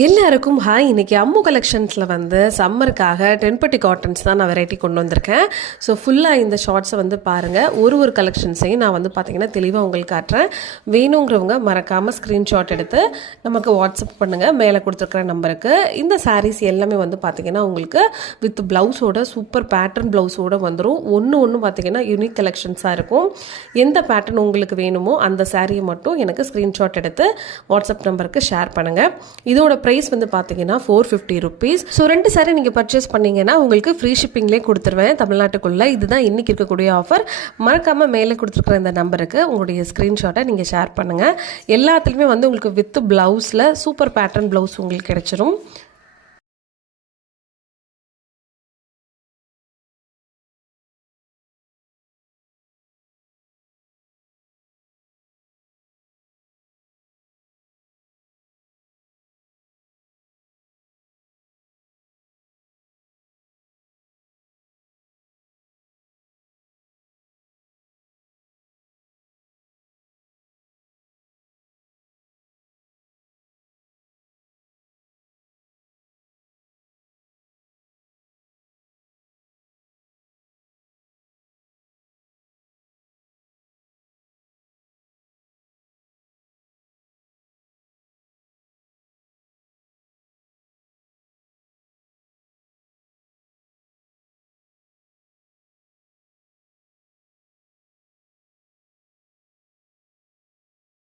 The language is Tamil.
எல்லாருக்கும் ஹாய். இன்றைக்கி அம்மு கலெக்ஷன்ஸில் வந்து சம்மருக்காக டென்பட்டி காட்டன்ஸ் தான் நான் வெரைட்டி கொண்டு வந்திருக்கேன். ஸோ ஃபுல்லாக இந்த ஷார்ட்ஸை வந்து பாருங்கள். ஒரு கலெக்ஷன்ஸையும் நான் வந்து பார்த்திங்கன்னா தெளிவாக உங்களுக்கு காட்டுறேன். வேணுங்கிறவங்க மறக்காமல் ஸ்க்ரீன்ஷாட் எடுத்து நமக்கு வாட்ஸ்அப் பண்ணுங்கள் மேலே கொடுத்துருக்குற நம்பருக்கு. இந்த சாரீஸ் எல்லாமே வந்து பார்த்திங்கன்னா உங்களுக்கு வித் ப்ளவுஸோட சூப்பர் பேட்டர்ன் ப்ளவுஸோடு வந்துடும். ஒன்று பார்த்திங்கன்னா யூனிக் கலெக்ஷன்ஸாக இருக்கும். எந்த பேட்டர்ன் உங்களுக்கு வேணுமோ அந்த சாரியை மட்டும் எனக்கு ஸ்க்ரீன்ஷாட் எடுத்து வாட்ஸ்அப் நம்பருக்கு ஷேர் பண்ணுங்கள். இதோட ப்ரைஸ் வந்து பார்த்தீங்கன்னா 450 ருபீஸ். ஸோ 2 சாரி நீங்கள் பர்ச்சேஸ் பண்ணிங்கன்னா உங்களுக்கு ஃப்ரீ ஷிப்பிங்லேயே கொடுத்துருவேன் தமிழ்நாட்டுக்குள்ளே. இதுதான் இன்றைக்கி இருக்கக்கூடிய ஆஃபர். மறக்காமல் மேலே கொடுத்துருக்குற இந்த நம்பருக்கு உங்களுடைய ஸ்க்ரீன்ஷாட்டை நீங்கள் ஷேர் பண்ணுங்கள். எல்லாத்துலேயுமே வந்து உங்களுக்கு வித் ப்ளவுஸில் சூப்பர் பேட்டர்ன் ப்ளவுஸ் உங்களுக்கு கிடைச்சிரும்.